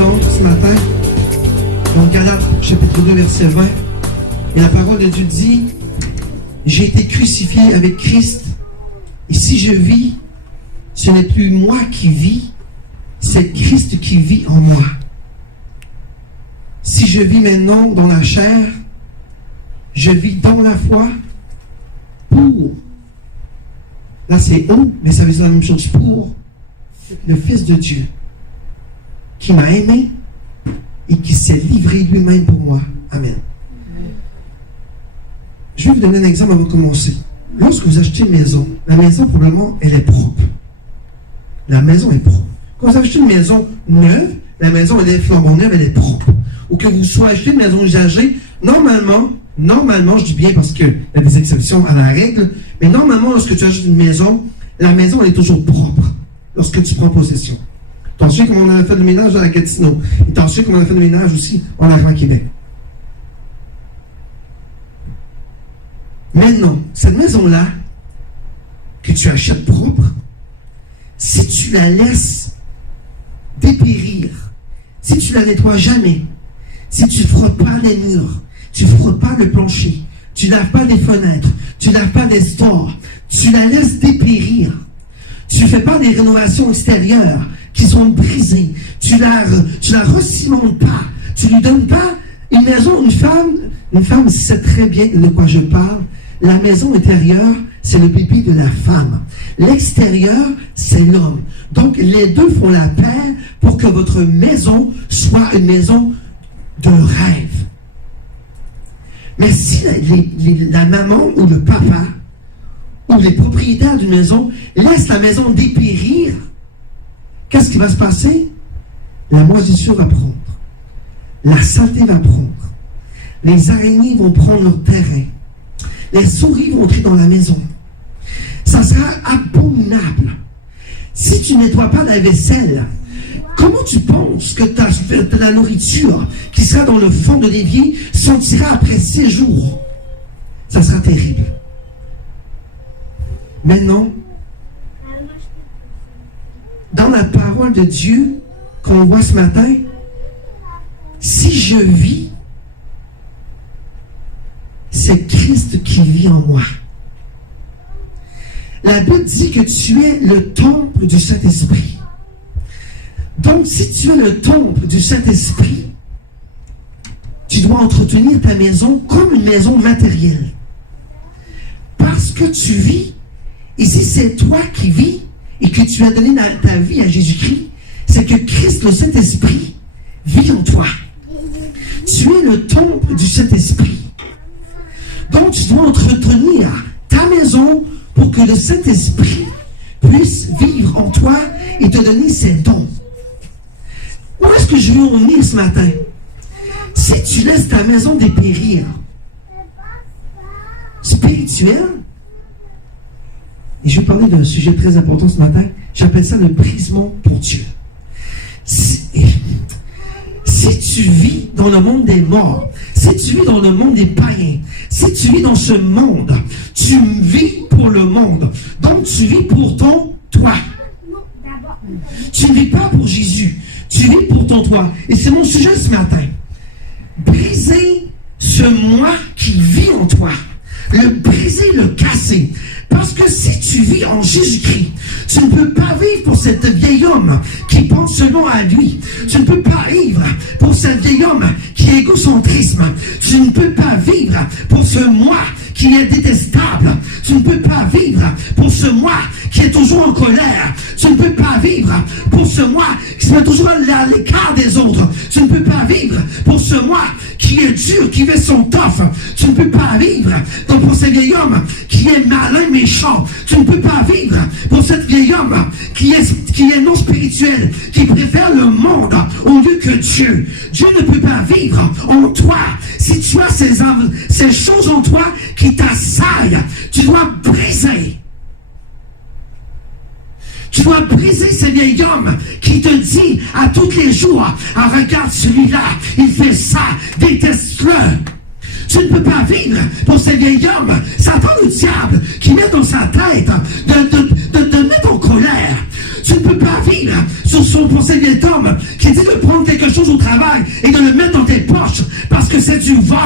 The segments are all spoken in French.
lisons ce matin, donc Galates chapitre 2, verset 20, et la parole de Dieu dit, « J'ai été crucifié avec Christ, et si je vis, ce n'est plus moi qui vis, c'est Christ qui vit en moi. Si je vis maintenant dans la chair, je vis dans la foi pour. » Là, c'est haut, mais ça veut dire la même chose. Pour le Fils de Dieu qui m'a aimé et qui s'est livré lui-même pour moi. Amen. Je vais vous donner un exemple avant de commencer. Lorsque vous achetez une maison, la maison, probablement, elle est propre. La maison est propre. Quand vous achetez une maison neuve, la maison, elle est flambant neuve, elle est propre. Ou que vous soyez acheté une maison usagée, normalement, je dis bien parce qu'il y a des exceptions à la règle, mais normalement, lorsque tu achètes une maison, la maison, elle est toujours propre lorsque tu prends possession. T'en sais comment on a fait le ménage à la Gatineau. Et t'en sais comment on a fait le ménage aussi en Grand Québec. Maintenant, cette maison-là, que tu achètes propre, si tu la laisses dépérir, si tu la nettoies jamais, si tu ne frottes pas les murs, tu ne frottes pas le plancher, tu ne laves pas les fenêtres, tu ne laves pas les stores, tu la laisses dépérir, tu ne fais pas des rénovations extérieures qui sont brisées, tu la recimentes pas, tu ne lui donnes pas une maison, une femme sait très bien de quoi je parle. La maison intérieure, c'est le bébé de la femme. L'extérieur, c'est l'homme. Donc, les deux font la paire pour que votre maison soit une maison de rêve. Mais si la maman ou le papa ou les propriétaires d'une maison laissent la maison dépérir, qu'est-ce qui va se passer? La moisissure va prendre. La saleté va prendre. Les araignées vont prendre leur terrain. Les souris vont entrer dans la maison. Ça sera abominable. Si tu ne nettoies pas la vaisselle, comment tu penses que la nourriture qui sera dans le fond de l'évier sentira après 6 jours? Ça sera terrible. Maintenant, dans la parole de Dieu qu'on voit ce matin, si je vis, c'est Christ qui vit en moi. La Bible dit que tu es le temple du Saint-Esprit. Donc, si tu es le temple du Saint-Esprit, tu dois entretenir ta maison comme une maison matérielle. Parce que tu vis, et si c'est toi qui vis, et que tu as donné ta vie à Jésus-Christ, c'est que Christ, le Saint-Esprit, vit en toi. Tu es le temple du Saint-Esprit. Donc, tu dois entretenir ta maison pour que le Saint-Esprit puisse vivre en toi et te donner ses dons. Où est-ce que je veux en venir ce matin? Si tu laisses ta maison dépérir, spirituelle, et je vais parler d'un sujet très important ce matin, j'appelle ça le brisement pour Dieu. Si tu vis dans le monde des morts, si tu vis dans le monde des païens, si tu vis dans ce monde, tu vis pour le monde. Donc tu vis pour ton toi. Tu ne vis pas pour Jésus. Tu vis pour ton toi. Et c'est mon sujet ce matin. Briser ce moi qui vit en toi. Le briser, le casser. Parce que si tu vis en Jésus-Christ, tu ne peux pas vivre pour cet vieil homme qui pense seulement à lui. Tu ne peux pas vivre pour cet vieil homme qui est égocentrisme. Tu ne peux pas vivre pour ce moi qui est détestable. Tu ne peux pas vivre pour ce moi qui est toujours en colère. Tu ne peux pas vivre pour ce moi qui se met toujours à l'écart des autres. Tu ne peux pas vivre pour ce moi qui est dur, qui fait son toffe. Tu ne peux pas vivre pour ce vieil homme qui est malin, méchant. Tu ne peux pas vivre pour ce vieil homme qui est non spirituel, qui préfère le monde au lieu que Dieu. Dieu ne peut pas vivre en toi. Si tu as ces choses en toi qui t'assaillent, tu dois briser. Tu dois briser ce vieil homme qui te dit à tous les jours, ah, regarde celui-là, il fait ça, déteste-le. Tu ne peux pas vivre pour ce vieil homme, Satan le diable, qui met dans sa tête de te mettre en colère. Tu ne peux pas vivre pour ce vieil homme qui dit de prendre quelque chose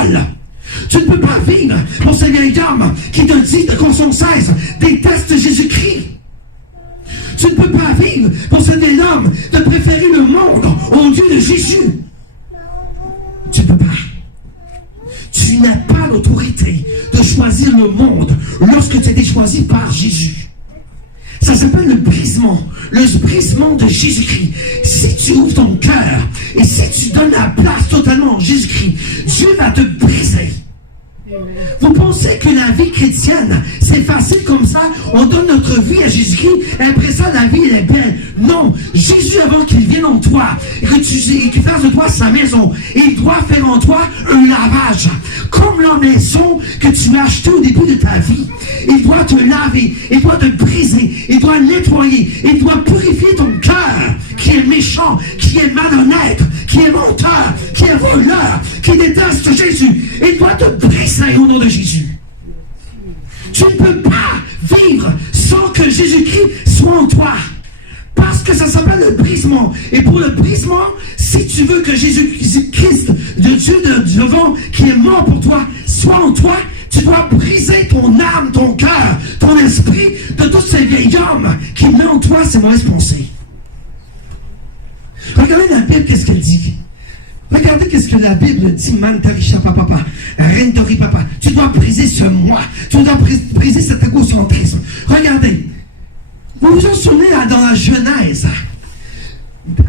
vole. Tu ne peux pas vivre pour ce vieil homme qui te dit qu'on sans cesse déteste Jésus-Christ. Tu ne peux pas vivre pour ce vieil homme de préférer le monde au lieu de Jésus. Tu ne peux pas. Tu n'as pas l'autorité de choisir le monde lorsque tu as été choisi par Jésus. Ça s'appelle le brisement de Jésus-Christ. Si tu ouvres ton cœur et si tu donnes la place totalement à Jésus-Christ, Dieu va te briser. Vous pensez que la vie chrétienne, c'est facile comme ça, on donne notre vie à Jésus-Christ, et après ça, la vie, elle est belle. Non, Jésus, avant qu'il vienne en toi, et qu'il fasse de toi sa maison, il doit faire en toi un lavage. Comme la maison que tu as achetée au début de ta vie. Il doit te laver, il doit te briser, il doit nettoyer, il doit purifier ton cœur, qui est méchant, qui est malhonnête, qui est menteur, qui est voleur, qui déteste Jésus. Il doit te briser au nom de Jésus. Tu ne peux pas vivre sans que Jésus-Christ soit en toi. Parce que ça s'appelle le brisement. Et pour le brisement, si tu veux que Jésus-Christ, le Dieu de devant, qui est mort pour toi, soit en toi, tu dois briser ton âme, ton cœur, ton esprit de tous ces vieils hommes qui mettent en toi ces mauvaises pensées. Regardez la Bible, qu'est-ce qu'elle dit. Regardez qu'est-ce que la Bible dit. Man tarisha papa, reine tori papa. Tu dois briser ce moi. Tu dois briser cet égocentrisme. Regardez. Vous vous en souvenez dans la Genèse.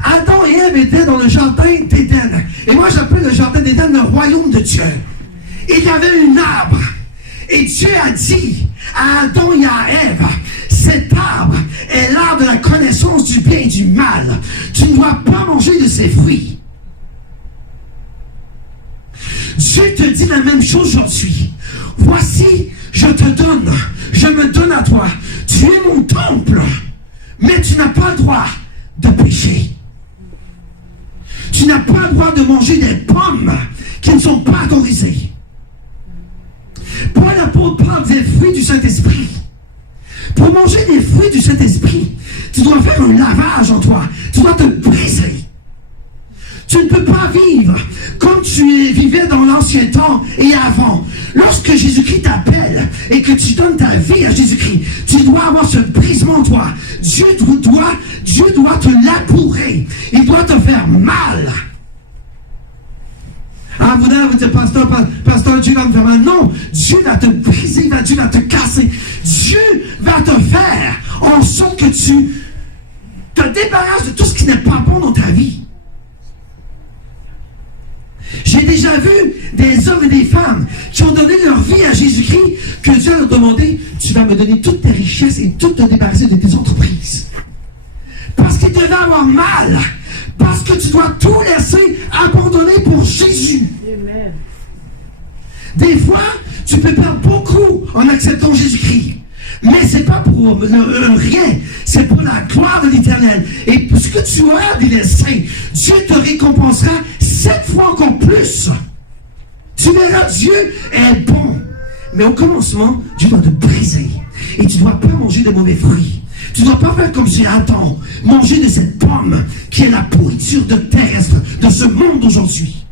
Adam et Ève étaient dans le jardin d'Éden. Et moi j'appelle le jardin d'Éden le royaume de Dieu. Il y avait un arbre. Et Dieu a dit à Adam et à Ève, cet arbre est l'arbre de la connaissance du bien et du mal. Tu ne dois pas manger de ses fruits. Dieu te dit la même chose aujourd'hui. Voici, je me donne à toi. Tu es mon temple, mais tu n'as pas le droit de pécher. Tu n'as pas le droit de manger des pommes qui ne sont pas autorisées. Paul l'apôtre parle des fruits du Saint-Esprit. Pour manger des fruits du Saint-Esprit, tu dois faire un lavage en toi. Tu dois te briser. Tu ne peux pas vivre comme tu vivais dans l'ancien temps et avant. Lorsque Jésus-Christ t'appelle et que tu donnes ta vie à Jésus-Christ, tu dois avoir ce brisement en toi. Dieu doit te labourer. Il doit te faire mal. Ah, vous allez vous dire, pasteur, Dieu va me faire mal. Non, Dieu va te briser, Dieu va te casser. Dieu va te faire en sorte que tu te débarrasses de tout ce qui n'est pas bon dans ta vie. J'ai déjà vu des hommes et des femmes qui ont donné leur vie à Jésus-Christ, que Dieu leur a demandé, tu vas me donner toutes tes richesses et tout te débarrasser de tes entreprises. Parce qu'ils devaient avoir mal. Parce que tu dois tout laisser abandonner pour Jésus. Amen. Des fois, tu peux perdre beaucoup en acceptant Jésus-Christ. Mais ce n'est pas pour rien, c'est pour la gloire de l'Éternel. Et ce que tu auras délaissé, Dieu te récompensera 7 fois encore plus. Tu verras, Dieu est bon. Mais au commencement, Dieu doit te briser. Et tu ne dois pas manger de mauvais fruits. Tu ne dois pas faire comme si Adam, manger de cette pomme qui est la pourriture terrestre de ce monde d'aujourd'hui.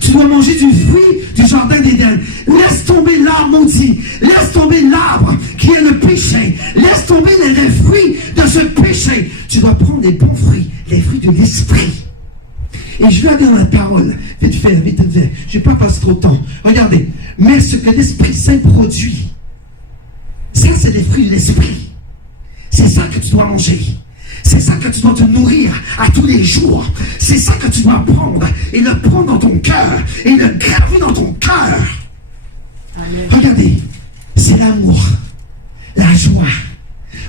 Tu dois manger du fruit du jardin d'Éden. Laisse tomber l'arbre maudit. Laisse tomber l'arbre qui est le péché. Laisse tomber les fruits de ce péché. Tu dois prendre les bons fruits, les fruits de l'esprit. Et je vais aller dans la parole. Vite fait. Je ne vais pas passer trop de temps. Regardez. Mais ce que l'Esprit Saint produit, ça c'est les fruits de l'esprit. C'est ça que tu dois manger. C'est ça que tu dois te nourrir à tous les jours. C'est ça que tu dois prendre et le prendre dans ton cœur et le graver dans ton cœur. Amen. Regardez, c'est l'amour, la joie.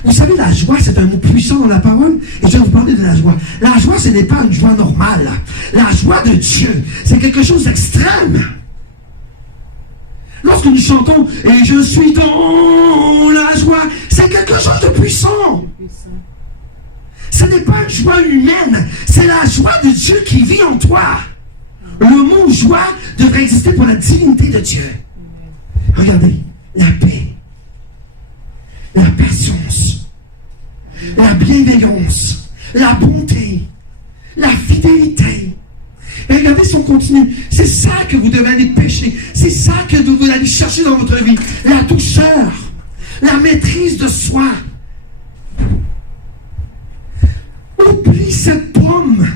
Vous savez, la joie, c'est un mot puissant dans la parole. Et je vais vous parler de la joie. La joie, ce n'est pas une joie normale. La joie de Dieu, c'est quelque chose d'extrême. Lorsque nous chantons « Et je suis dans la joie », c'est quelque chose de puissant. Ce n'est pas une joie humaine, c'est la joie de Dieu qui vit en toi. Le mot joie devrait exister pour la divinité de Dieu. Regardez, la paix, la patience, la bienveillance, la bonté, la fidélité. Et regardez on continue. C'est ça que vous devez aller pêcher. C'est ça que vous devez aller chercher dans votre vie. La douceur, la maîtrise de soi. Oublie cette pomme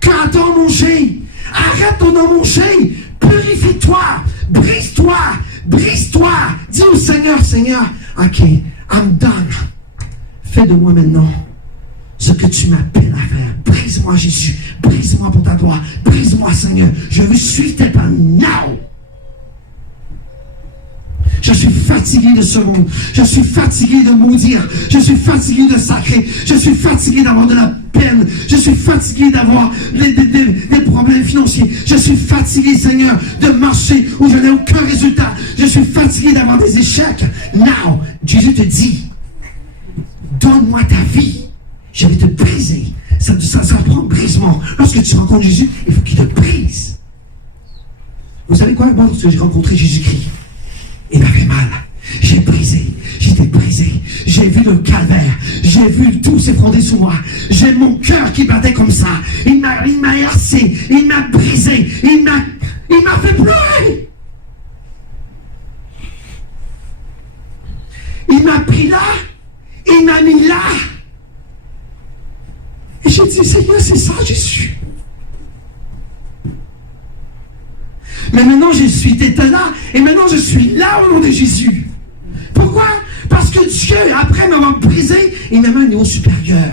que Adam mangeait. Arrête d'en manger. Purifie-toi. Brise-toi. Brise-toi. Dis au Seigneur, Seigneur, OK, I'm done. Fais de moi maintenant ce que tu m'appelles à faire. Brise-moi, Jésus. Brise-moi pour ta gloire. Brise-moi, Seigneur. Je veux suivre tes pas now. Je suis fatigué de ce monde. Je suis fatigué de maudire. Je suis fatigué de sacrer. Je suis fatigué d'avoir de la peine. Je suis fatigué d'avoir des problèmes financiers. Je suis fatigué, Seigneur, de marcher où je n'ai aucun résultat. Je suis fatigué d'avoir des échecs. Now, Jésus te dit, donne-moi ta vie. Je vais te briser. Ça prend brisement. Lorsque tu rencontres Jésus, il faut qu'il te brise. Vous savez quoi? Moi, lorsque j'ai rencontré Jésus-Christ, il m'a fait mal. J'ai brisé. J'étais brisé. J'ai vu le calvaire. J'ai vu tout s'effondrer sous moi. J'ai mon cœur qui battait comme ça. Il m'a hersé. Il m'a brisé. Il m'a fait pleurer. Il m'a pris là. Il m'a mis là. Et j'ai dit, Seigneur, c'est ça, Jésus. Mais maintenant, je suis éteint là, et maintenant, je suis là au nom de Jésus. Pourquoi? Parce que Dieu, après m'avoir brisé, il m'a mis à un niveau supérieur.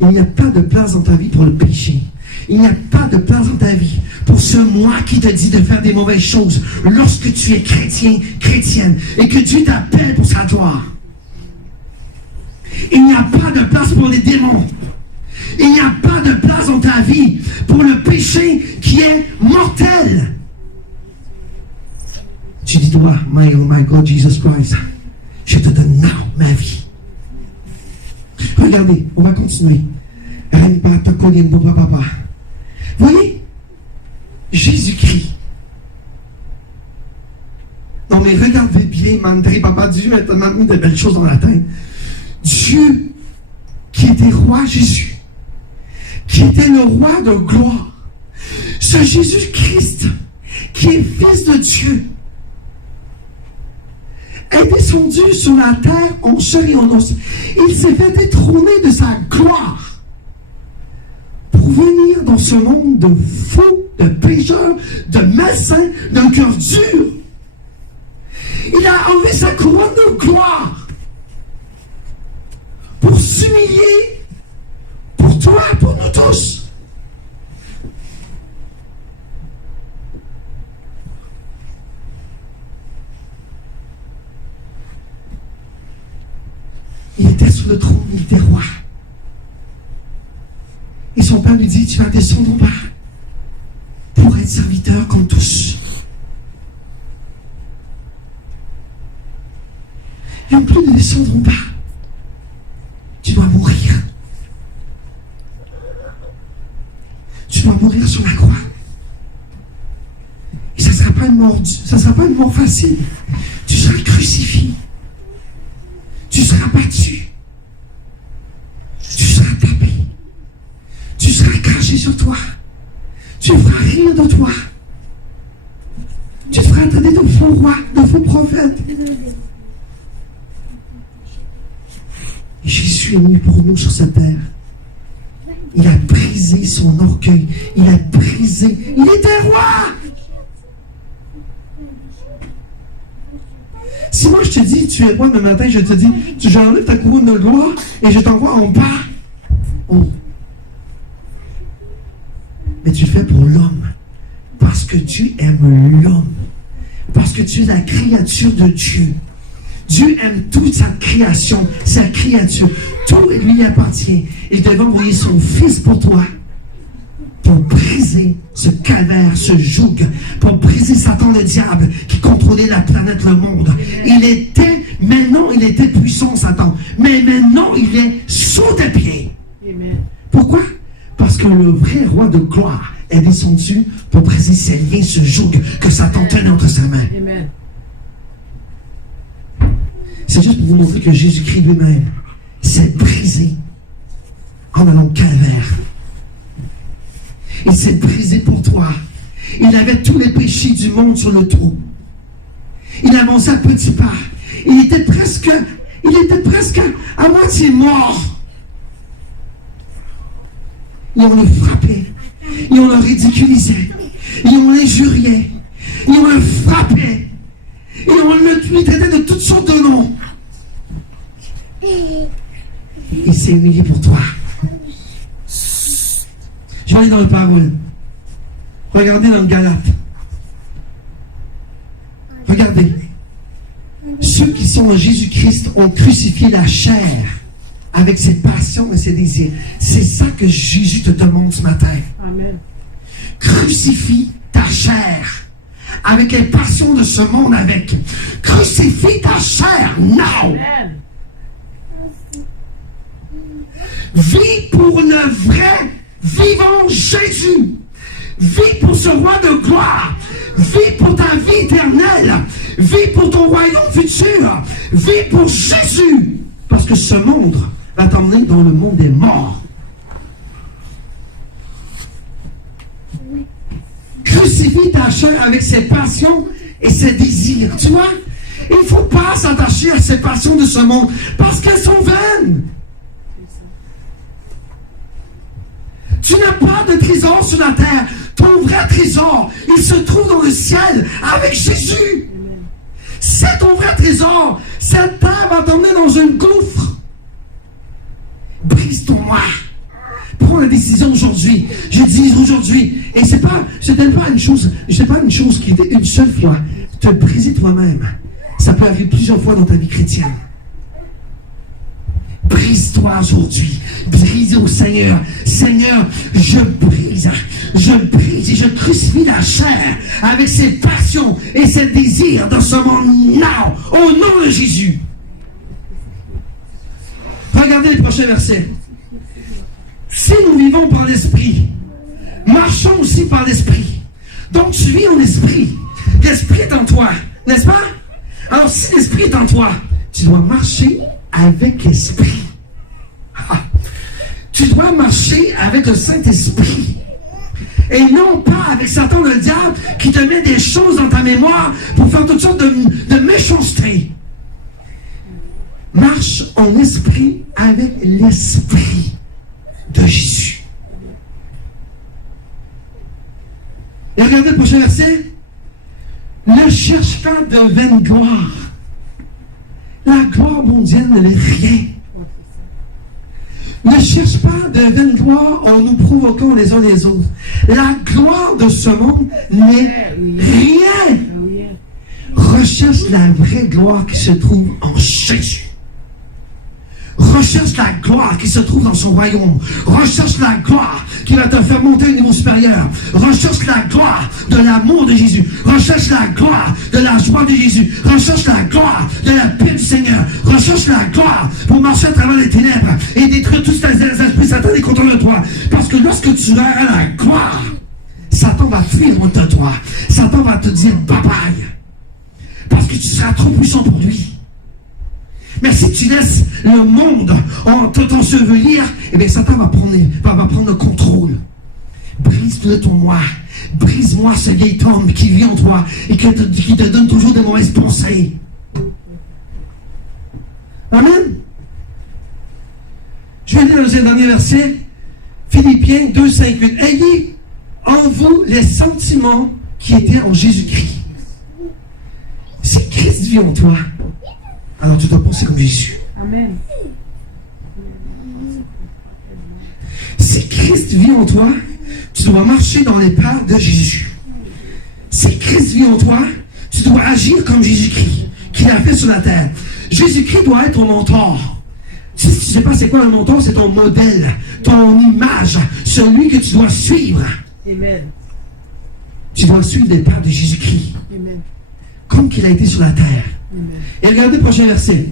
Il n'y a pas de place dans ta vie pour le péché. Il n'y a pas de place dans ta vie pour ce moi qui te dit de faire des mauvaises choses lorsque tu es chrétien, chrétienne, et que Dieu t'appelle pour sa gloire. Il n'y a pas de place pour les démons. Il n'y a pas de place dans ta vie pour le péché qui est mortel. Tu dis, toi, oh my God, Jesus Christ, je te donne now ma vie. Regardez, on va continuer. Voyez, Jésus-Christ. Non mais regardez bien, Mandré, papa, Dieu a tellement mis de belles choses dans la tête. Dieu, qui était roi Jésus, qui était le roi de gloire, ce Jésus-Christ, qui est fils de Dieu, est descendu sur la terre en chair et en os. Il s'est fait détrôner de sa gloire pour venir dans ce monde de fous, de pécheurs, de malsains, d'un cœur dur. Il a enlevé sa couronne de gloire pour s'humilier pour toi, pour nous tous. Il était sur le trône, il était roi. Et son père lui dit, tu vas descendre en bas pour être serviteur comme tous. Et en plus de descendre en bas, tu dois mourir. Tu dois mourir sur la croix. Et ça ne sera pas une mort facile. Tu seras crucifié. Tu seras battu. Tu seras tapé. Tu seras craché sur toi. Tu feras rire de toi. Tu te feras traiter de faux rois, de faux prophètes. Et Jésus est venu pour nous sur cette terre. Il a brisé son orgueil. Il a brisé. Il était roi. Si moi je te dis, tu es roi le matin, je te dis, j'enlève ta couronne de gloire et je t'envoie en bas. Oh. Mais tu le fais pour l'homme. Parce que Dieu aime l'homme. Parce que tu es la créature de Dieu. Dieu aime toute sa création, sa créature. Tout lui appartient. Il devait envoyer son Fils pour toi. Pour briser ce calvaire, ce joug. Pour briser Satan le diable qui contrôlait la planète, le monde. Maintenant il était puissant, Satan. Mais maintenant il est sous tes pieds. Pourquoi? Parce que le vrai roi de gloire est descendu pour briser ces liens, ce joug que Satan tenait entre sa main. Amen. C'est juste pour vous montrer que Jésus-Christ lui-même s'est brisé en allant au calvaire. Il s'est brisé pour toi. Il avait tous les péchés du monde sur le trou. Il avançait à petits pas. Il était presque à moitié mort. Et on le frappait. Et on le ridiculisait. Et on l'injuriait. Et on le frappait. Et on lui traitait de toutes sortes de noms. Il s'est humilié pour toi. Je vais aller dans la parole. Regardez dans le Galate. Regardez. Ceux qui sont en Jésus-Christ ont crucifié la chair avec ses passions et ses désirs. C'est ça que Jésus te demande ce matin. Amen. Crucifie ta chair avec les passions de ce monde avec. Crucifie ta chair now. Amen. Vis pour le vrai vivant Jésus. Vis pour ce roi de gloire. Vis pour ta vie éternelle. Vis pour ton royaume futur. Vis pour Jésus. Parce que ce monde va t'emmener dans le monde des morts. Crucifie ta chair avec ses passions et ses désirs. Tu vois, il ne faut pas s'attacher à ces passions de ce monde parce qu'elles sont vaines. Tu n'as pas de trésor sur la terre. Ton vrai trésor, il se trouve dans le ciel avec Jésus. C'est ton vrai trésor. Cette terre va t'emmener dans un gouffre. Brise ton moi. Prends la décision aujourd'hui. Je dis aujourd'hui. Et c'est pas une chose qui était une seule fois. Te briser toi-même. Ça peut arriver plusieurs fois dans ta vie chrétienne. Brise-toi aujourd'hui. Brise au Seigneur. Seigneur, je brise et je crucifie la chair avec ses passions et ses désirs dans ce monde now, au nom de Jésus. Regardez le prochain verset. Si nous vivons par l'Esprit, marchons aussi par l'Esprit. Donc tu vis en Esprit. L'Esprit est en toi, n'est-ce pas? Alors si l'Esprit est en toi, tu dois marcher avec l'Esprit. Tu dois marcher avec le Saint-Esprit. Et non pas avec Satan le diable qui te met des choses dans ta mémoire pour faire toutes sortes de méchancetés. Marche en esprit avec l'Esprit de Jésus. Et regardez le prochain verset. Ne cherche pas de vaine gloire. La gloire mondiale ne l'est rien. Ne cherche pas de vaine gloire en nous provoquant les uns les autres. La gloire de ce monde n'est rien. Recherche la vraie gloire qui se trouve en Jésus. Recherche la gloire qui se trouve dans son royaume. Recherche la gloire qui va te faire monter à un niveau supérieur. Recherche la gloire de l'amour de Jésus. Recherche la gloire de la joie de Jésus. Recherche la gloire de la paix du Seigneur. Recherche la gloire pour marcher à travers les ténèbres et détruire tous les esprits sataniques contre de toi. Parce que lorsque tu auras la gloire, Satan va fuir loin de toi. Satan va te dire bye bye. Parce que tu seras trop puissant pour lui. Mais si tu laisses le monde t'ensevelir, eh bien Satan va prendre le contrôle. Brise-le ton moi. Brise-moi ce vieil homme qui vit en toi et qui te donne toujours de mauvaises pensées. Amen. Je vais lire le dernier verset. Philippiens 2, 5, 8. Ayez en vous les sentiments qui étaient en Jésus-Christ. Si Christ vit en toi, alors tu dois penser comme Jésus. Amen. Si Christ vit en toi, tu dois marcher dans les pas de Jésus. Si Christ vit en toi, tu dois agir comme Jésus-Christ, qu'il a fait sur la terre. Jésus-Christ doit être ton mentor. Si tu ne sais pas c'est quoi un mentor, c'est ton modèle, ton image, celui que tu dois suivre. Amen. Tu dois suivre les pas de Jésus-Christ. Amen. Comme qu'il a été sur la terre. Amen. Et regardez le prochain verset.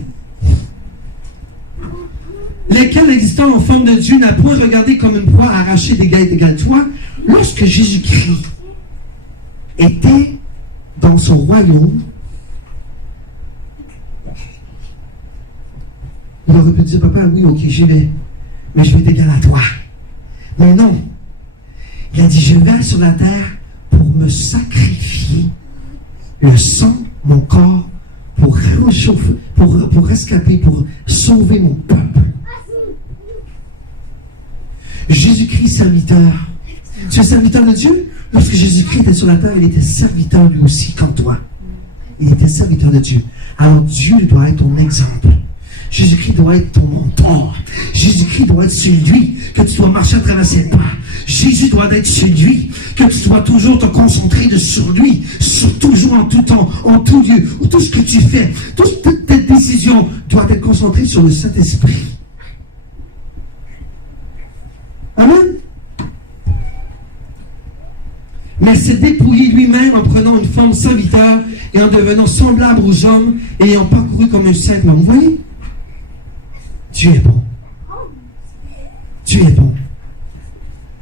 Lesquels existant en forme de Dieu n'a point regardé comme une proie arrachée d'égal égal. Toi, lorsque Jésus-Christ était dans son royaume, Il aurait pu dire, papa, oui, ok, j'y vais. Mais je vais être égal à toi. Mais non. Il a dit, je vais sur la terre pour me sacrifier le sang, mon corps, pour réchauffer, pour rescaper, pour sauver mon peuple. Jésus-Christ, serviteur. Tu es serviteur de Dieu? Lorsque Jésus-Christ était sur la terre, il était serviteur lui aussi, comme toi. Il était serviteur de Dieu. Alors Dieu doit être ton exemple. Jésus-Christ doit être ton mentor. Jésus-Christ doit être celui que tu dois marcher à travers ses pas. Jésus doit être celui que tu dois toujours te concentrer sur lui, toujours en tout temps, en tout lieu. Tout ce que tu fais, toutes tes décisions doivent être concentrées sur le Saint-Esprit. Amen. Mais s'est dépouillé lui-même en prenant une forme serviteur et en devenant semblable aux hommes et ayant parcouru comme un simple homme. Vous voyez? Dieu est bon. Dieu est bon.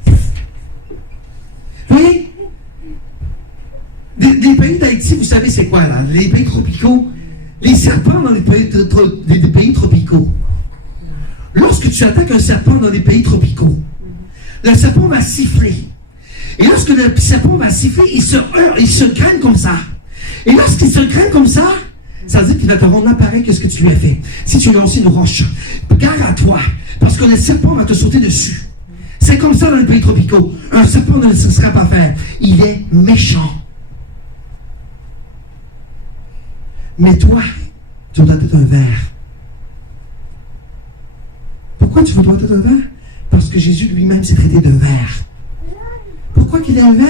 Vous voyez? Les pays d'Haïti, vous savez c'est quoi là? Les pays tropicaux. Les serpents dans les pays tropicaux. Lorsque tu attaques un serpent dans les pays tropicaux, le serpent va siffler. Et lorsque le serpent va siffler, il se heurte, il se graine comme ça. Et lorsqu'il se graine comme ça, ça veut dire qu'il va te rendre pareil que ce que tu lui as fait. Si tu lui as lancé une roche, garde à toi, parce que le serpent va te sauter dessus. C'est comme ça dans les pays tropicaux. Un serpent ne le sera pas faire. Il est méchant. Mais toi, tu dois être un ver. Pourquoi tu dois être un ver? Parce que Jésus lui-même s'est traité de ver. Pourquoi qu'il est un ver?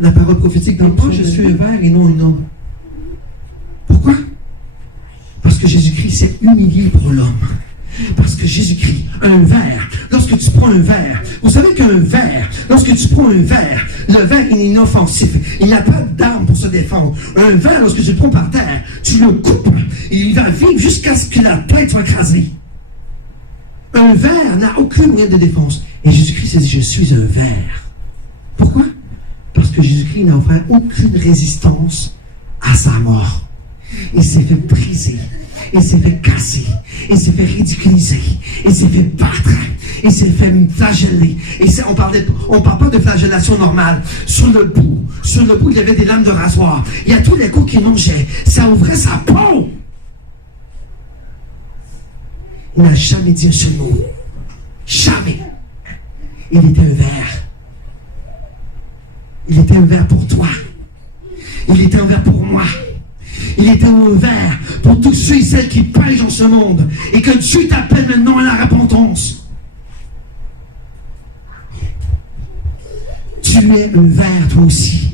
La parole prophétique dans le temps, je suis un ver et non un homme. Pourquoi? Parce que Jésus-Christ s'est humilié pour l'homme. Parce que Jésus-Christ, un ver, lorsque tu prends un ver, vous savez qu'un ver, lorsque tu prends un ver, le ver il est inoffensif, il n'a pas d'arme pour se défendre. Un ver, lorsque tu le prends par terre, tu le coupes, et il va vivre jusqu'à ce que la tête soit écrasée. Un ver n'a aucun moyen de défense. Et Jésus-Christ dit, je suis un ver. Pourquoi? Parce que Jésus-Christ n'a offert aucune résistance à sa mort. Il s'est fait briser. Il s'est fait casser. Il s'est fait ridiculiser. Il s'est fait battre. Il s'est fait flageller. Et on ne parle pas de flagellation normale. Sur le bout, il y avait des lames de rasoir. Il y a tous les coups qu'il mangeait. Ça ouvrait sa peau. Il n'a jamais dit un seul mot. Jamais. Il était un ver. Il était un ver pour toi. Il était un ver pour moi. Il était un ver pour tous ceux et celles qui pêchent dans ce monde. Et que Dieu t'appelle maintenant à la repentance. Tu es un ver toi aussi.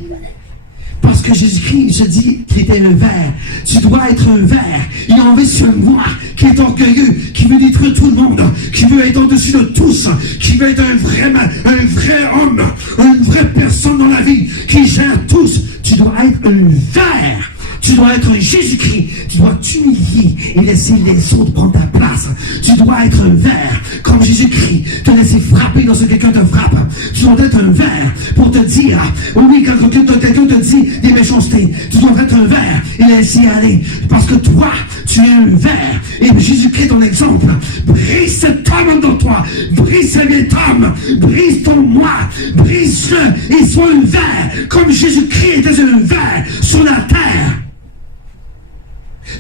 Parce que Jésus-Christ se dit qu'il était un ver. Tu dois être un ver. Il a envie sur moi qui est orgueilleux, qui veut détruire tout le monde, qui veut être au-dessus de tous, qui veut être un vrai homme, une vraie personne dans la vie, qui gère tous. Tu dois être un ver. Tu dois être un Jésus-Christ. Tu dois t'humilier et laisser les autres prendre ta place. Tu dois être un ver comme Jésus-Christ. Te laisser frapper lorsque quelqu'un te frappe. Tu dois être un ver pour te dire, oui, quand quelqu'un te dit des méchancetés, tu dois être un ver et laisser aller. Parce que toi, tu es un ver. Et Jésus-Christ est ton exemple. Brise cet homme dans toi. Brise cet homme. Brise ton moi. Brise-le et sois un ver comme Jésus-Christ était un ver sur la terre.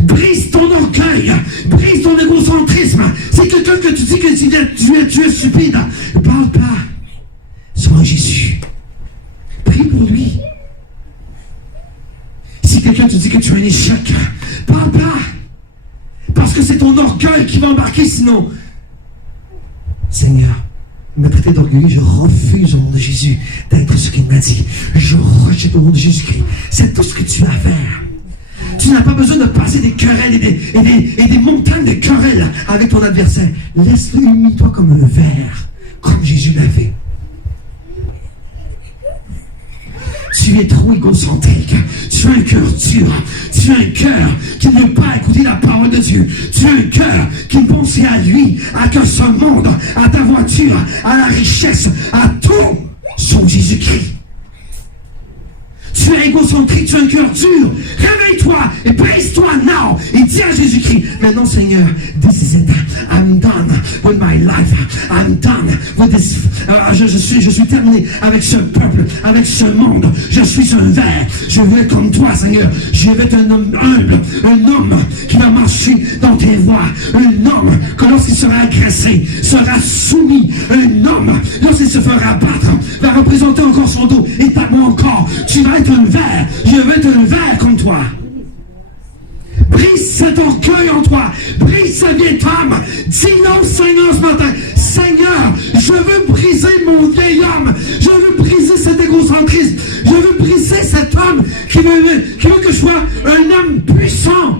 Brise ton orgueil, brise ton égocentrisme. C'est quelqu'un que tu dis que tu es stupide. Parle pas. Sois Jésus. Prie pour lui. Si quelqu'un te dit que tu es un échec, parle pas. Parce que c'est ton orgueil qui va embarquer sinon. Seigneur, il m'a traité d'orgueilleux, je refuse au nom de Jésus d'être ce qu'il m'a dit. Je rejette au nom de Jésus-Christ. C'est tout ce que tu as à faire. Tu n'as pas besoin de passer des querelles et des montagnes de querelles avec ton adversaire. Laisse-le, humilie-toi comme un ver, comme Jésus l'a fait. Tu es trop égocentrique. Tu as un cœur dur. Tu as un cœur qui ne veut pas écouter la parole de Dieu. Tu as un cœur qui pense à lui, à que ce monde, à ta voiture, à la richesse, à tout, sauf Jésus-Christ. Tu Tu es égocentrique, tu as un cœur dur. Réveille-toi et brise-toi now. Et dis à Jésus-Christ, maintenant Seigneur, this is it. I'm done with my life. I'm done with this. Je suis terminé avec ce peuple, avec ce monde. Je suis un ver. Je veux être comme toi, Seigneur. Je veux être un homme humble, un homme qui va marcher dans tes voies, un homme que lorsqu'il sera agressé, sera soumis, un homme, lorsqu'il se fera battre, va représenter encore son dos. Et pas moi encore. Tu vas être un ver. Je veux être un ver comme toi. Brise cet orgueil en toi. Brise sa vieille âme. Dis non, Seigneur, ce matin. Seigneur, je veux briser mon vieil homme. Je veux briser cet égocentrisme. Je veux briser cet homme qui veut que je sois un homme puissant.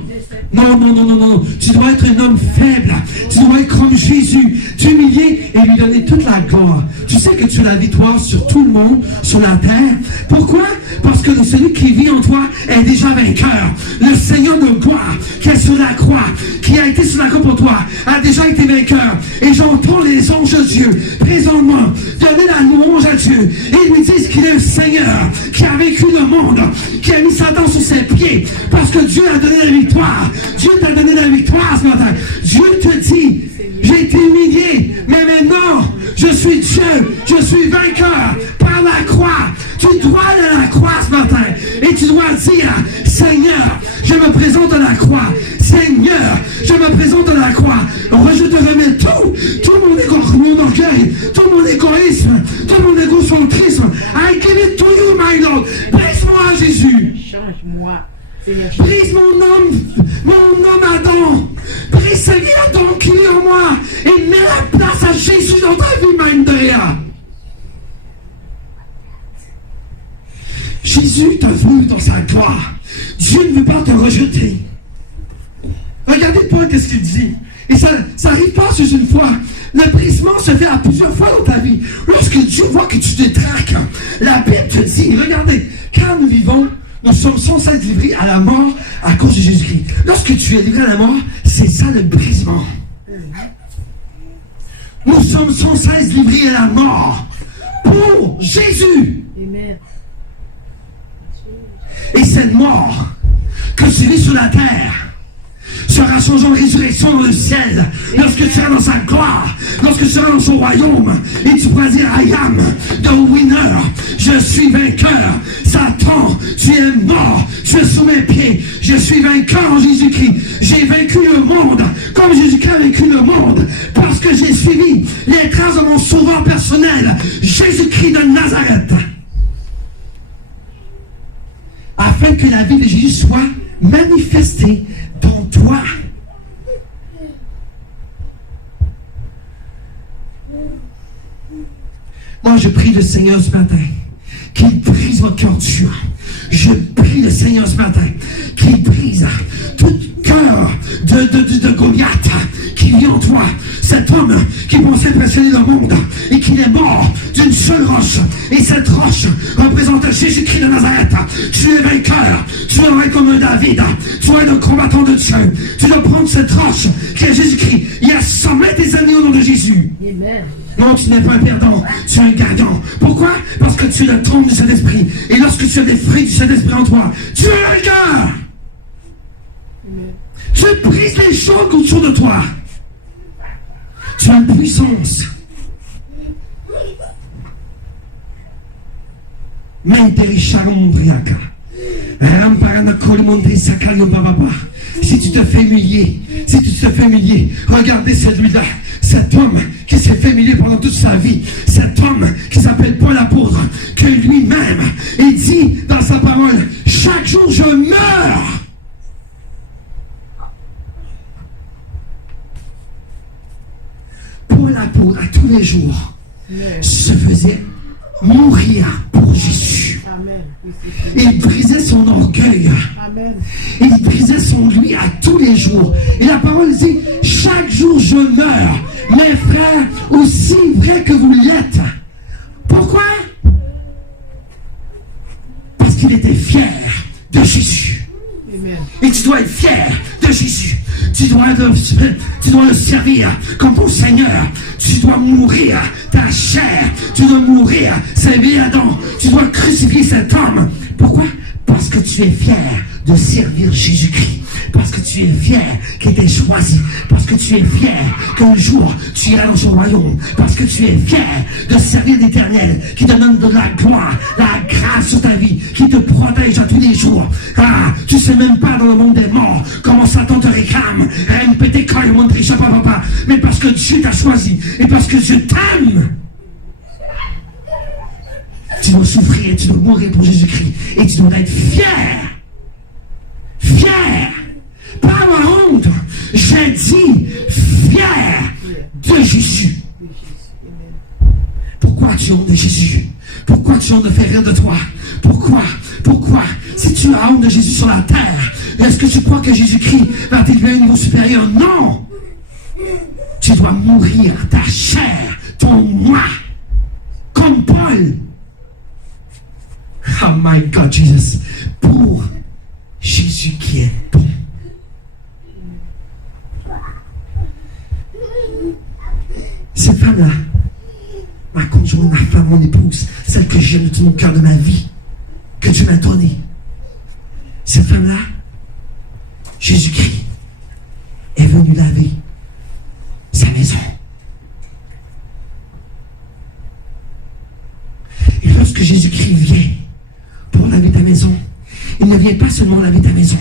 Non, non, non, non, non. Tu dois être un homme faible. Tu dois être comme Jésus. T'humilier et lui donner toute la gloire. Tu sais que tu as la victoire sur tout le monde, sur la terre. Pourquoi? Parce que celui qui vit en toi est déjà vainqueur. Le Seigneur de gloire qui est sur la croix, qui a été sur la croix pour toi, a déjà été vainqueur. Et j'entends les anges de Dieu, présentement, donner la louange à Dieu. Et ils lui disent qu'il est le Seigneur qui a vaincu le monde, qui a mis Satan sur ses pieds. Parce que Dieu a donné la victoire. Dieu t'a donné la victoire ce matin. Dieu te dit, j'ai été humilié, mais maintenant, je suis Dieu, je suis vainqueur par la croix. Tu dois aller à la croix ce matin et tu dois dire, Seigneur, je me présente à la croix. Seigneur, je me présente à la croix. Je te remets tout mon orgueil, tout mon égoïsme, tout mon égocentrisme. I give it to you, my Lord. Brise-moi, Jésus. Change-moi. Brise mon homme Adam. Brise ce vie Adam qui est en moi. Et mets la place à Jésus dans ta vie, Maïndria. Jésus t'a vu dans sa gloire. Dieu ne veut pas te rejeter. Regardez Paul, qu'est-ce qu'il dit. Et ça n'arrive pas juste une fois. Le brisement se fait à plusieurs fois dans ta vie. Lorsque Dieu voit que tu te traques, la Bible te dit, regardez, quand nous vivons, nous sommes sans cesse livrés à la mort à cause de Jésus-Christ. Lorsque tu es livré à la mort, c'est ça le brisement. Nous sommes sans cesse livrés à la mort pour Jésus. Amen. Et cette mort que tu vis sur la terre sera changée en résurrection dans le ciel. Lorsque tu seras dans sa gloire, lorsque tu seras dans son royaume, et tu pourras dire, I am the winner. Je suis vainqueur. Satan, tu es mort. Tu es sous mes pieds. Je suis vainqueur en Jésus-Christ. J'ai vaincu le monde comme Jésus-Christ a vaincu le monde. Parce que j'ai suivi les traces de mon sauveur personnel, Jésus-Christ de Nazareth. Afin que la vie de Jésus soit manifestée dans toi. Moi, je prie le Seigneur ce matin qu'il brise votre cœur dur. Je prie le Seigneur ce matin qu'il brise tout cœur de Goliath qui vit en toi. Cet homme qui pensait impressionner le monde et qui est mort d'une seule roche. Et cette roche représente Jésus-Christ de Nazareth. Tu es vainqueur. Tu dois être comme un David. Tu dois être un combattant de Dieu. Tu dois prendre cette roche qui est Jésus-Christ. Il a sommé tes ennemis au nom de Jésus. Amen. Non, tu n'es pas un perdant, tu es un gagnant. Pourquoi? Parce que tu es le trône du Saint-Esprit. Et lorsque tu as des fruits du Saint-Esprit en toi, tu es un vainqueur. Tu brises les chocs autour de toi. Tu as une puissance. Si tu te fais humilier, regardez celui-là, cet homme qui s'est fait humilier pendant toute sa vie, cet homme qui s'appelle Paul l'apôtre, que lui-même, il dit dans sa parole, chaque jour je meurs. Paul l'apôtre, à tous les jours, se faisait mourir pour Jésus. Amen. Il brisait son orgueil. Amen. Il brisait son lui à tous les jours. Et la parole dit, chaque jour je meurs. Mes frères, aussi vrai que vous l'êtes. Pourquoi? Parce qu'il était fier de Jésus. Amen. Et tu dois être fier de Jésus. Tu dois le servir comme ton Seigneur. Tu dois mourir ta chair. Tu dois mourir, c'est Adam. Tu dois crucifier cet homme Pourquoi? Parce que tu es fier de servir Jésus-Christ. Parce que tu es fier qu'il t'ait choisi. Parce que tu es fier qu'un jour tu iras dans son royaume. Parce que tu es fier de servir l'Éternel qui te donne de la gloire, la grâce sur ta vie, qui te protège à tous les jours. Ah, tu ne sais même pas dans le monde des morts comment Satan te réclame. Mais parce que Dieu t'a choisi et parce que Dieu t'aime. Tu dois souffrir, tu dois mourir pour Jésus-Christ. Et tu dois être fier. Fier. Pas avoir honte. J'ai dit fier de Jésus. Pourquoi tu as honte de Jésus? Pourquoi tu as honte de faire rire de toi? Pourquoi? Si tu as honte de Jésus sur la terre, est-ce que tu crois que Jésus-Christ va t'élever à un niveau supérieur? Non. Tu dois mourir ta chair, ton moi. Comme Paul. Oh my God, Jesus. Pour Jésus qui est bon. Cette femme-là, ma conjointe, ma femme, mon épouse, celle que j'aime de tout mon cœur de ma vie, que Dieu m'a donnée. Cette femme-là, Jésus-Christ, est venu laver sa maison. Et lorsque Jésus-Christ vient pour laver ta maison, il ne vient pas seulement laver ta maison.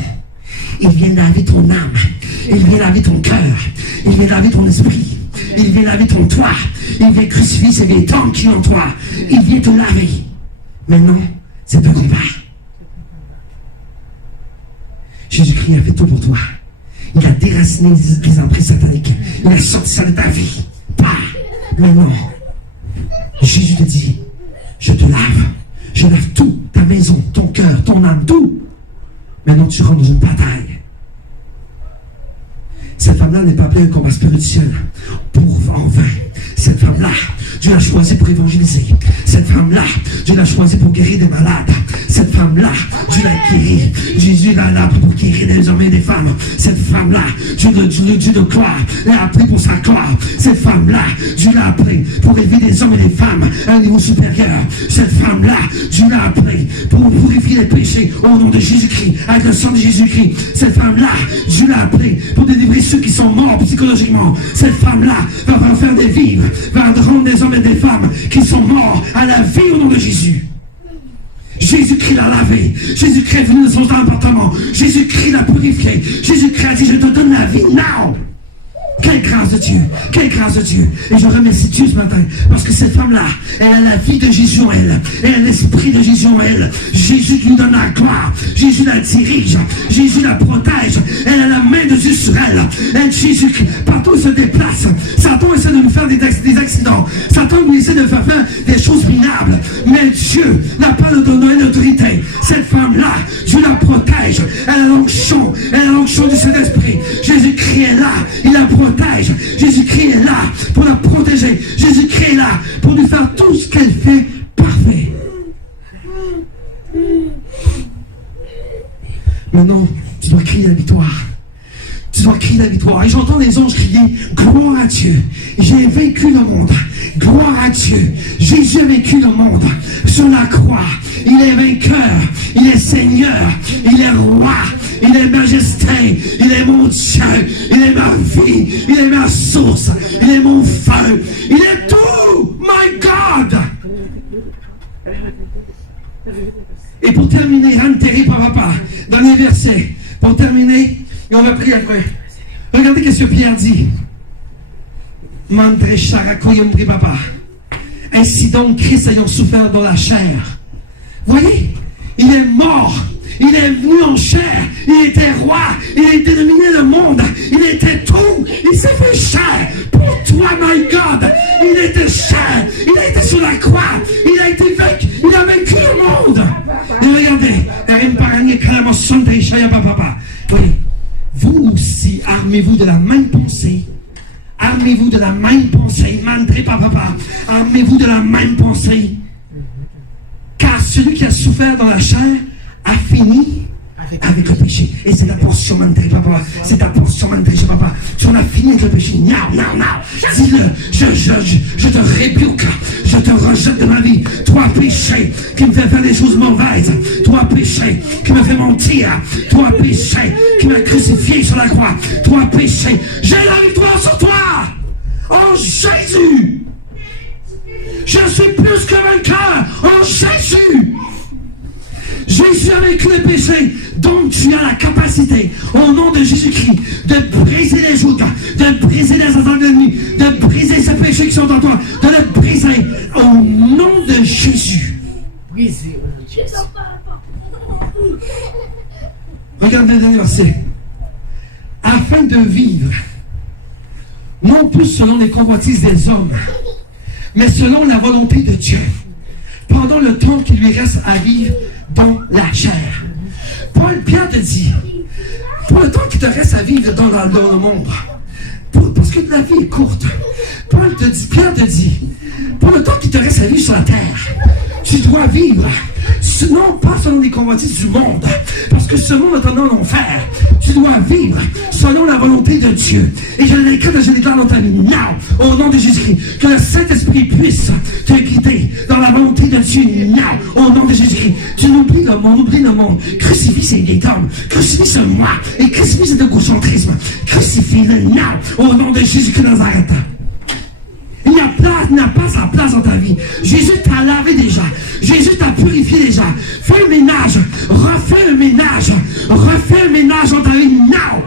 Il vient laver ton âme. Il vient laver ton cœur. Il vient laver ton esprit. Il vient laver ton toit. Il vient crucifier ces vieilles dents qui sont en toi. Il vient te laver. Maintenant, c'est un combat. Jésus-Christ a fait tout pour toi. Il a déraciné les emprises sataniques. Il a sorti ça de ta vie. Pas maintenant. Jésus te dit, je te lave. Je lave tout, ta maison, ton cœur, ton âme, tout. Maintenant, tu rentres dans une bataille. Cette femme-là n'est pas appelée à un combat spirituel en vain. Cette femme-là, Dieu l'a choisie pour évangéliser. Cette femme-là, Dieu l'a choisie pour guérir des malades. Cette femme-là, Dieu l'a guérie. Jésus l'a appelé pour guérir des hommes et des femmes. Cette femme-là, Dieu de gloire, l'a appelé pour sa gloire. Cette femme-là, Dieu l'a appelé pour élever des hommes et des femmes à un niveau supérieur. Cette femme-là, Dieu l'a appelé pour purifier les péchés au nom de Jésus-Christ, avec le sang de Jésus-Christ. Cette femme-là, Dieu l'a appelé pour délivrer ceux qui sont morts psychologiquement. Cette femme-là va faire des vivres, va rendre des hommes et des femmes qui sont morts à la vie au nom de Jésus. Jésus-Christ l'a lavé. Jésus-Christ est venu dans son appartement. Jésus-Christ l'a purifié. Jésus-Christ a dit, je te donne la vie now. Quelle grâce de Dieu, quelle grâce de Dieu. Et je remercie Dieu ce matin, parce que cette femme-là, elle a la vie de Jésus en elle, elle a l'esprit de Jésus en elle. Jésus lui donne la gloire, Jésus la dirige, Jésus la protège, elle a la main de Dieu sur elle. Elle, Jésus, partout où il se déplace, Satan essaie de nous faire des accidents, Satan lui essaie de faire des choses minables, mais Dieu n'a pas le donner l'autorité. Cette femme-là, Dieu la protège, elle a l'onction du Saint-Esprit. Jésus-Christ est là, il la protège. Jésus-Christ est là pour la protéger. Jésus-Christ est là pour lui faire tout ce qu'elle fait parfait. Maintenant, tu dois crier la victoire. Tu dois crier la victoire. Et j'entends les anges crier, gloire à Dieu. J'ai vaincu le monde. Gloire à Dieu. Jésus a vaincu le monde sur la croix. Il est vainqueur. Il est Seigneur. Il est roi. Il est majesté. Il est mon Dieu. Il est ma vie. Il est ma source. Il est mon feu. Il est tout. My God. Et pour terminer, papa, dans les versets, pour terminer, et on va prier après. Regardez ce que Pierre dit. Papa. Ainsi donc, Christ ayant souffert dans la chair. Voyez, il est mort. Il est venu en chair. Il était roi. Il a été dominé le monde. Il était tout. Il s'est fait chair. Pour toi, my God. Il était chair. Il a été sur la croix. Il a été vaincu. Il a vaincu le monde. Et regardez. Oui. Vous aussi, armez-vous de la même pensée. Armez-vous de la même pensée. Armez-vous de la même pensée. Car celui qui a souffert dans la chair a fini avec le péché. Et c'est ta portion maintenant, papa. C'est ta portion maintenant, papa. Tu en as fini avec le péché. Non. Dis-le. Je te rébuque. Je te rejette de ma vie. Toi, péché, qui me fait faire des choses mauvaises. Toi, péché, qui me fait mentir. Toi, péché, qui m'a crucifié sur la croix. Toi, péché, j'ai la victoire sur toi. Oh, Jésus. Je suis plus que vainqueur. Oh, Jésus. Jésus a vaincu le péché, donc tu as la capacité, au nom de Jésus-Christ, de briser les jougs, de briser les attaques de l'ennemi, de briser ces péchés qui sont en toi, de les briser au nom de Jésus. Briser au nom de Jésus. Regardez le dernier verset. Afin de vivre, non plus selon les convoitises des hommes, mais selon la volonté de Dieu, pendant le temps qui lui reste à vivre dans la chair. Pierre te dit, pour le temps qui te reste à vivre dans le monde, parce que la vie est courte, Pierre te dit, pour le temps qui te reste à vivre sur la terre, tu dois vivre, non pas selon les convoitises du monde, parce que ce monde est en enfer. Tu dois vivre selon la volonté de Dieu. Et je déclare dans ta vie, non, au nom de Jésus-Christ, que le Saint-Esprit puisse te guider dans la volonté de Dieu, non, au nom de Jésus-Christ. Tu oublie le monde. Crucifie ces vieilles hommes, crucifie ce moi, et crucifie cet égocentrisme. Crucifie-le, non, au nom de Jésus-Christ de Nazareth. Il n'y a pas sa place dans ta vie. Jésus t'a lavé déjà. Jésus t'a purifié déjà. Fais le ménage. Refais le ménage. Refais le ménage dans ta vie. Now.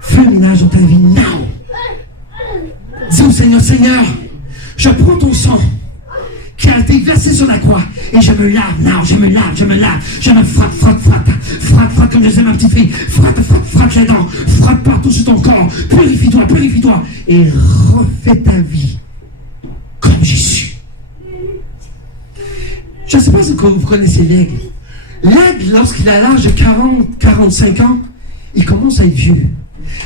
Fais le ménage dans ta vie. Now. Dis au Seigneur, Seigneur, je prends ton sang qui a été versé sur la croix et je me lave, non, je me frotte comme je disais ma petite fille, frotte les dents, frotte partout sur ton corps, purifie-toi et refais ta vie comme Jésus. Je ne sais pas si vous connaissez l'aigle. L'aigle, lorsqu'il a l'âge de 40-45 ans, il commence à être vieux.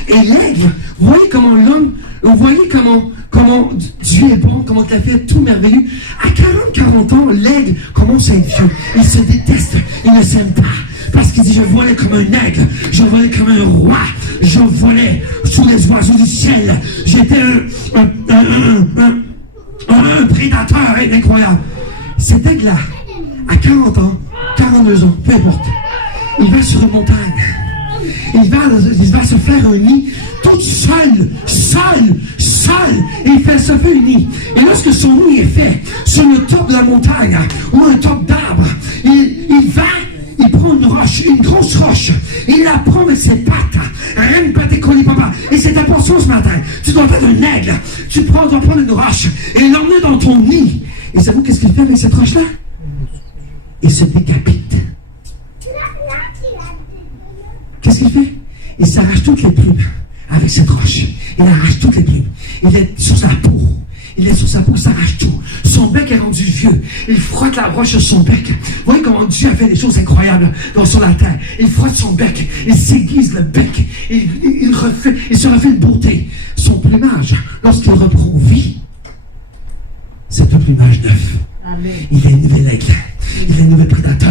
Et l'aigle, vous voyez comment l'homme, vous voyez comment Dieu est bon, comment il a fait tout merveilleux. À 40 ans, l'aigle commence à être vieux. Il se déteste, il ne s'aime pas. Parce qu'il dit, je volais comme un aigle, je volais comme un roi, je volais sous les oiseaux du ciel. J'étais un prédateur incroyable. Cet aigle-là, à 40 ans, 42 ans, peu importe, il va sur une montagne. Il va se faire un nid tout seul. Et il se fait un nid. Et lorsque son nid est fait sur le top de la montagne ou un top d'arbre, il prend une roche, une grosse roche, et il la prend avec ses pattes. Et c'est ta portion ce matin. Tu dois faire un aigle. Tu dois prendre une roche et l'emmener dans ton nid. Et savez-vous qu'est-ce qu'il fait avec cette roche-là? Il se décapite. Qu'est-ce qu'il fait? Il s'arrache toutes les plumes avec cette roche. Il arrache toutes les plumes. Il est sur sa peau. Il s'arrache tout. Son bec est rendu vieux. Il frotte la roche sur son bec. Vous voyez comment Dieu a fait des choses incroyables sur la terre. Il frotte son bec. Il s'aiguise le bec. Il se refait une beauté. Son plumage, lorsqu'il reprend vie, c'est un plumage neuf. Amen. Il est un nouvel aigle. Il est un nouvel prédateur.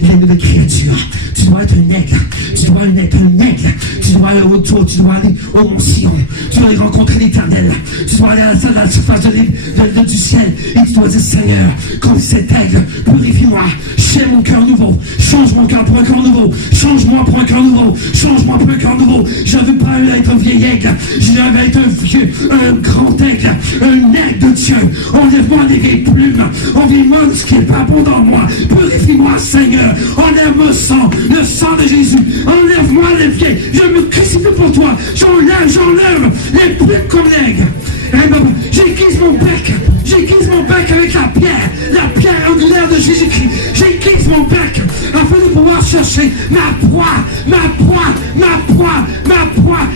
Il est une nouvelle créature. Tu dois être un aigle. Tu dois être un aigle. Tu dois aller autour. Tu dois aller au Mont Sion. Tu dois aller rencontrer l'Éternel. Tu dois aller à la surface du ciel. Et tu dois dire, Seigneur, comme cet aigle, purifie-moi. Fais mon cœur nouveau. Change mon cœur pour un cœur nouveau. Change-moi pour un cœur nouveau. Change-moi pour un cœur nouveau. Je ne veux pas être un vieil aigle. Je veux être un grand aigle. Un aigle de Dieu. Enlève-moi des vieilles plumes. Enlève-moi ce qui n'est pas bon dans moi. Purifie-moi, Seigneur. Enlève le sang de Jésus. Enlève-moi les pieds. Je me crucifie pour toi. J'enlève les plumes comme l'aigle. J'aiguise mon bec avec la pierre angulaire de Jésus-Christ. J'aiguise mon bec afin de pouvoir chercher ma proie.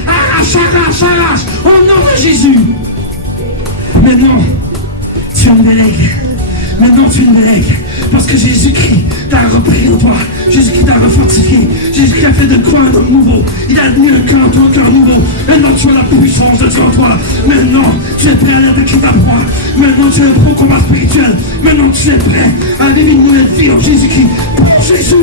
Arrache. Au nom de Jésus. Maintenant, tu es une aigle. Maintenant tu es une aigle. Parce que Jésus-Christ t'a repris en toi. Jésus-Christ t'a refortifié. Jésus-Christ a fait de toi un homme nouveau. Il a mis un cœur en toi, un cœur nouveau. Maintenant tu as la puissance de Dieu en toi. toi. Maintenant, tu es prêt à l'attaquer ta proie. Maintenant, tu es un pro combat spirituel. Maintenant, tu es prêt à vivre une nouvelle vie en Jésus-Christ. Pour Jésus.